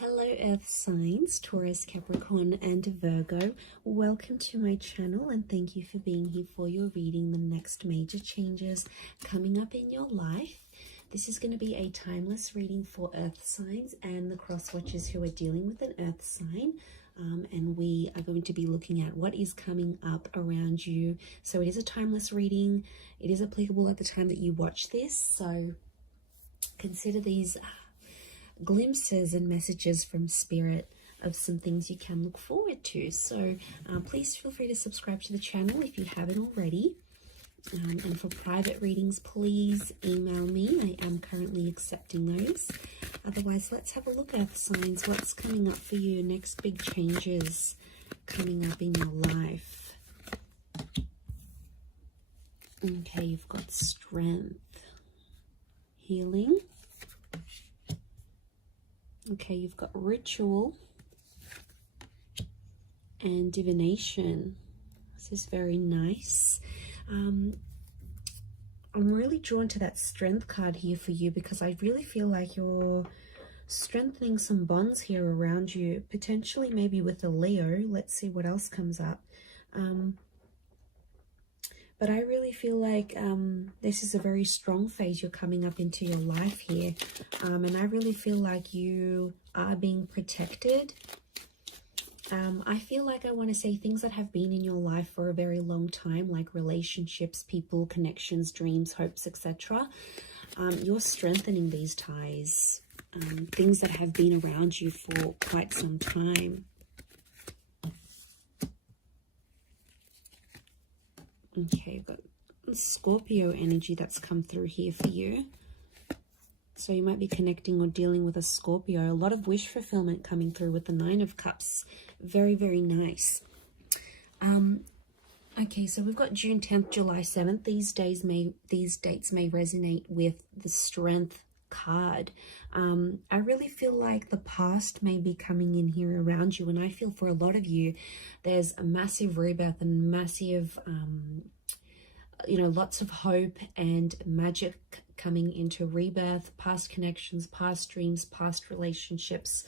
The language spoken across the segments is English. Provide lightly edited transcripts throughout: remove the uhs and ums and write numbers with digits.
Hello Earth signs, Taurus, Capricorn and Virgo. Welcome to my channel and thank you for being here for your reading. The next major changes coming up in your life. This is going to be a timeless reading for Earth signs and the cross watchers who are dealing with an Earth sign. And we are going to be looking at what is coming up around you. So it is a timeless reading. It is applicable at the time that you watch this. So consider these glimpses and messages from spirit of some things you can look forward to. So please feel free to subscribe to the channel if you haven't already. And for private readings, please email me. I am currently accepting those. Otherwise, let's have a look at signs. What's coming up for you? Next big changes coming up in your life. Okay, you've got strength, healing. Okay, you've got ritual and divination. This is very nice. I'm really drawn to that strength card here for you because I really feel like you're strengthening some bonds here around you, potentially maybe with a Leo. Let's see what else comes up. But I really feel like this is a very strong phase you're coming up into your life here. And I really feel like you are being protected. I feel like I want to say things that have been in your life for a very long time, like relationships, people, connections, dreams, hopes, etc. You're strengthening these ties, things that have been around you for quite some time. Okay, you've got Scorpio energy that's come through here for you. So you might be connecting or dealing with a Scorpio. A lot of wish fulfillment coming through with the Nine of Cups. Very, very nice. Okay, so we've got June 10th, July 7th. These dates may resonate with the Strength card. I really feel like the past may be coming in here around you, and I feel for a lot of you there's a massive rebirth and massive lots of hope and magic coming into rebirth, past connections, past dreams, past relationships,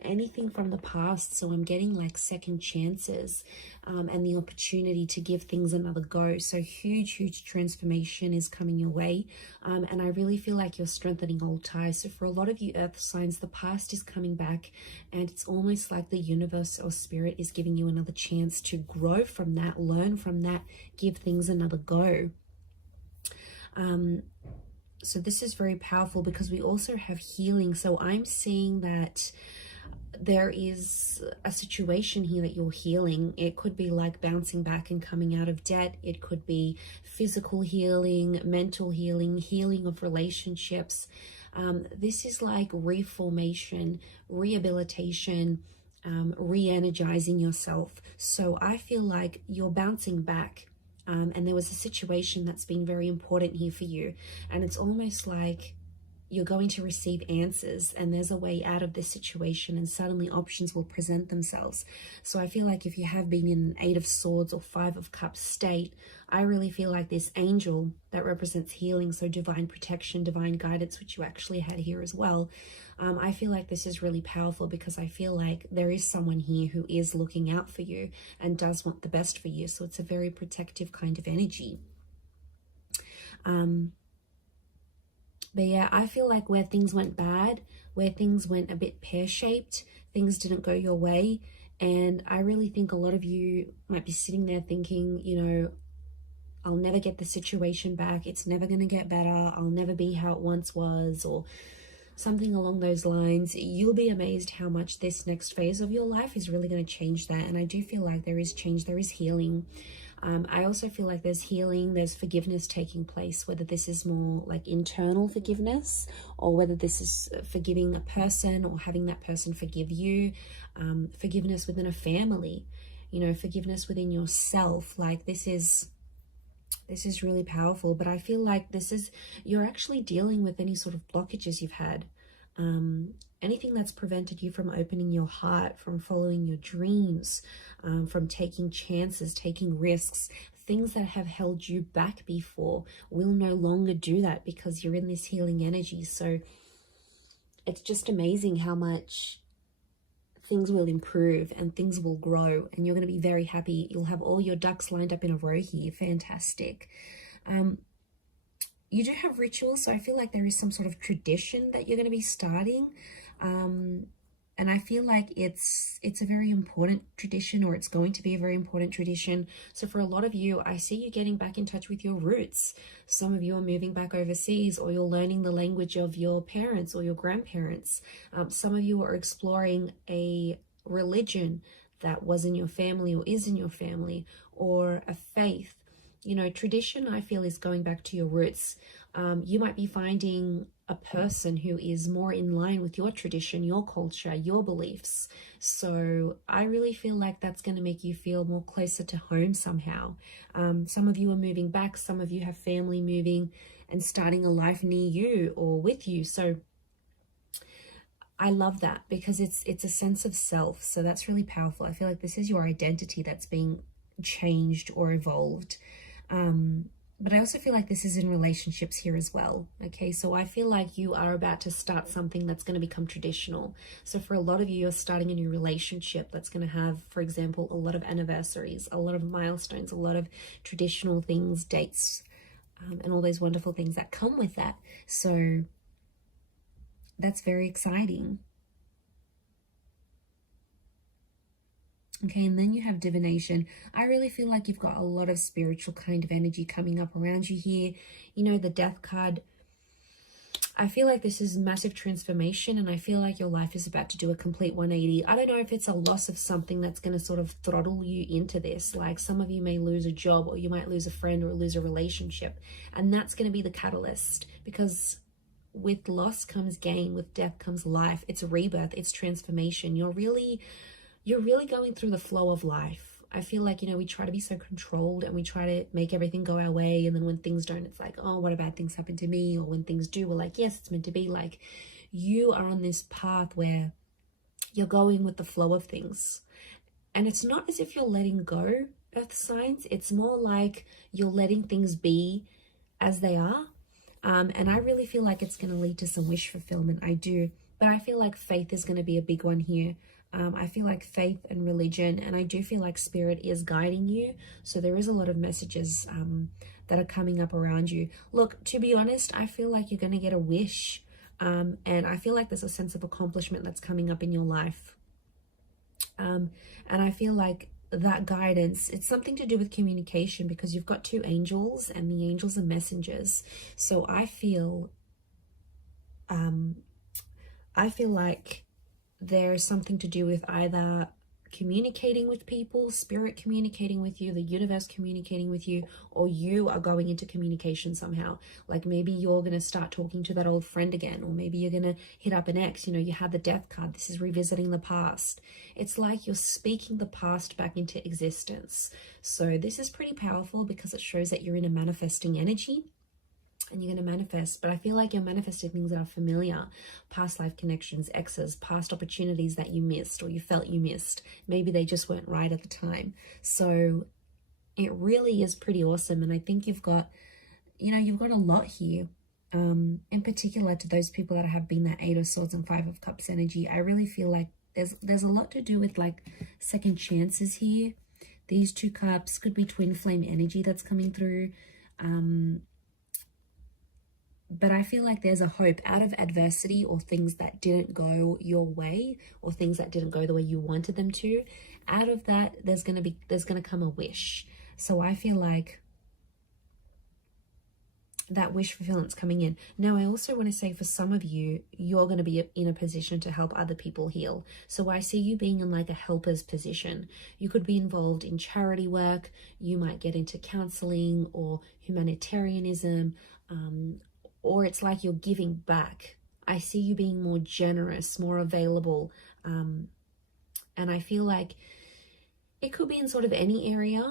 anything from the past. So I'm getting like second chances and the opportunity to give things another go. So huge transformation is coming your way. And I really feel like you're strengthening old ties. So for a lot of you Earth signs, the past is coming back and it's almost like the universe or spirit is giving you another chance to grow from that, learn from that, give things another go. So this is very powerful because we also have healing. So I'm seeing that there is a situation here that you're healing. It could be like bouncing back and coming out of debt. It could be physical healing, mental healing, healing of relationships. This is like reformation, rehabilitation, re-energizing yourself. So I feel like you're bouncing back. And there was a situation that's been very important here for you. And it's almost like you're going to receive answers and there's a way out of this situation and suddenly options will present themselves. So I feel like if you have been in an 8 of Swords or 5 of Cups state, I really feel like this angel that represents healing, so divine protection, divine guidance, which you actually had here as well. I feel like this is really powerful because I feel like there is someone here who is looking out for you and does want the best for you. So it's a very protective kind of energy. But yeah, I feel like where things went bad, where things went a bit pear-shaped, things didn't go your way. And I really think a lot of you might be sitting there thinking, you know, I'll never get the situation back. It's never going to get better. I'll never be how it once was, or something along those lines. You'll be amazed how much this next phase of your life is really going to change that. And I do feel like there is change, there is healing. I also feel like there's healing, there's forgiveness taking place, whether this is more like internal forgiveness or whether this is forgiving a person or having that person forgive you, forgiveness within a family, you know, forgiveness within yourself. Like this is really powerful. But I feel like you're actually dealing with any sort of blockages you've had. Anything that's prevented you from opening your heart, from following your dreams, from taking chances, taking risks, things that have held you back before will no longer do that because you're in this healing energy. So it's just amazing how much things will improve and things will grow, and you're going to be very happy. You'll have all your ducks lined up in a row here. Fantastic. You do have rituals, so I feel like there is some sort of tradition that you're going to be starting. And I feel like it's a very important tradition, or it's going to be a very important tradition. So for a lot of you, I see you getting back in touch with your roots. Some of you are moving back overseas, or you're learning the language of your parents or your grandparents. Some of you are exploring a religion that was in your family or is in your family, or a faith. You know, tradition, I feel, is going back to your roots. You might be finding a person who is more in line with your tradition, your culture, your beliefs. So I really feel like that's going to make you feel more closer to home somehow. Some of you are moving back. Some of you have family moving and starting a life near you or with you. So I love that, because it's a sense of self. So that's really powerful. I feel like this is your identity that's being changed or evolved. But I also feel like this is in relationships here as well. Okay, so I feel like you are about to start something that's going to become traditional. So for a lot of you, you're starting a new relationship that's going to have, for example, a lot of anniversaries, a lot of milestones, a lot of traditional things, dates, and all those wonderful things that come with that. So that's very exciting. Okay, and then you have divination. I really feel like you've got a lot of spiritual kind of energy coming up around you here. You know, the death card, I feel like this is massive transformation, and I feel like your life is about to do a complete 180. I don't know if it's a loss of something that's going to sort of throttle you into this. Like some of you may lose a job, or you might lose a friend, or lose a relationship. And that's going to be the catalyst, because with loss comes gain, with death comes life. It's a rebirth, it's transformation. You're really going through the flow of life. I feel like, you know, we try to be so controlled, and we try to make everything go our way. And then when things don't, it's like, oh, what a bad things happen to me? Or when things do, we're like, yes, it's meant to be. Like, you are on this path where you're going with the flow of things. And it's not as if you're letting go, earth signs. It's more like you're letting things be as they are. And I really feel like it's going to lead to some wish fulfillment. I do. But I feel like faith is going to be a big one here. I feel like faith and religion, and I do feel like spirit is guiding you. So there is a lot of messages that are coming up around you. Look, to be honest, I feel like you're going to get a wish. And I feel like there's a sense of accomplishment that's coming up in your life. And I feel like that guidance, it's something to do with communication, because you've got two angels, and the angels are messengers. So I feel like there's something to do with either communicating with people, spirit communicating with you, the universe communicating with you, or you are going into communication somehow. Like maybe you're going to start talking to that old friend again, or maybe you're going to hit up an ex. You know, you have the death card. This is revisiting the past. It's like you're speaking the past back into existence. So this is pretty powerful, because it shows that you're in a manifesting energy. And you're going to manifest, but I feel like you're manifesting things that are familiar, past life connections, exes, past opportunities that you missed, or you felt you missed. Maybe they just weren't right at the time. So it really is pretty awesome. And I think you've got, you know, you've got a lot here. In particular to those people that have been that 8 of Swords and 5 of Cups energy. I really feel like there's a lot to do with like second chances here. These 2 cups could be twin flame energy that's coming through. But I feel like there's a hope out of adversity, or things that didn't go your way, or things that didn't go the way you wanted them to. Out of that, there's going to come a wish. So I feel like that wish fulfillment's coming in. Now, I also want to say, for some of you, you're going to be in a position to help other people heal. So I see you being in like a helper's position. You could be involved in charity work. You might get into counseling or humanitarianism, or it's like you're giving back. I see you being more generous, more available. And I feel like it could be in sort of any area,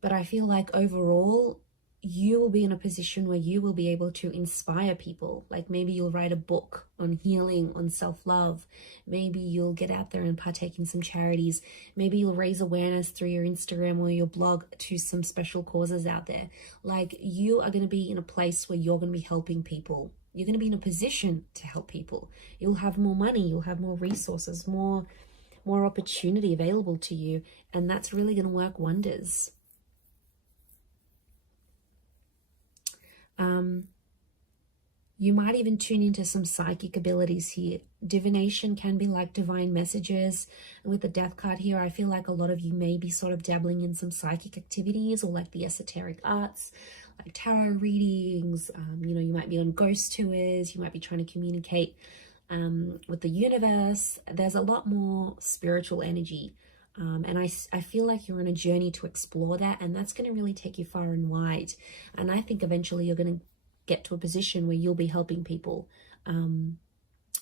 but I feel like overall, you will be in a position where you will be able to inspire people. Like maybe you'll write a book on healing, on self-love. Maybe you'll get out there and partake in some charities. Maybe you'll raise awareness through your Instagram or your blog to some special causes out there. Like you are going to be in a place where you're going to be helping people. You're going to be in a position to help people. You'll have more money. You'll have more resources, more more opportunity available to you, and that's really going to work wonders. You might even tune into some psychic abilities here. Divination can be like divine messages. And with the death card here, I feel like a lot of you may be sort of dabbling in some psychic activities or like the esoteric arts, like tarot readings. You know, you might be on ghost tours. You might be trying to communicate with the universe. There's a lot more spiritual energy. And I feel like you're on a journey to explore that, and that's going to really take you far and wide. And I think eventually you're going to get to a position where you'll be helping people,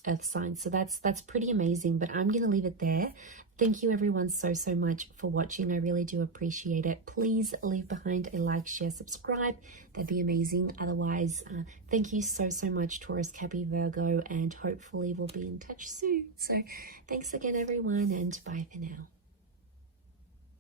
earth signs. So that's pretty amazing, but I'm going to leave it there. Thank you everyone so much for watching. I really do appreciate it. Please leave behind a like, share, subscribe. That'd be amazing. Otherwise, thank you so much, Taurus, Cappy, Virgo, and hopefully we'll be in touch soon. So thanks again everyone, and bye for now.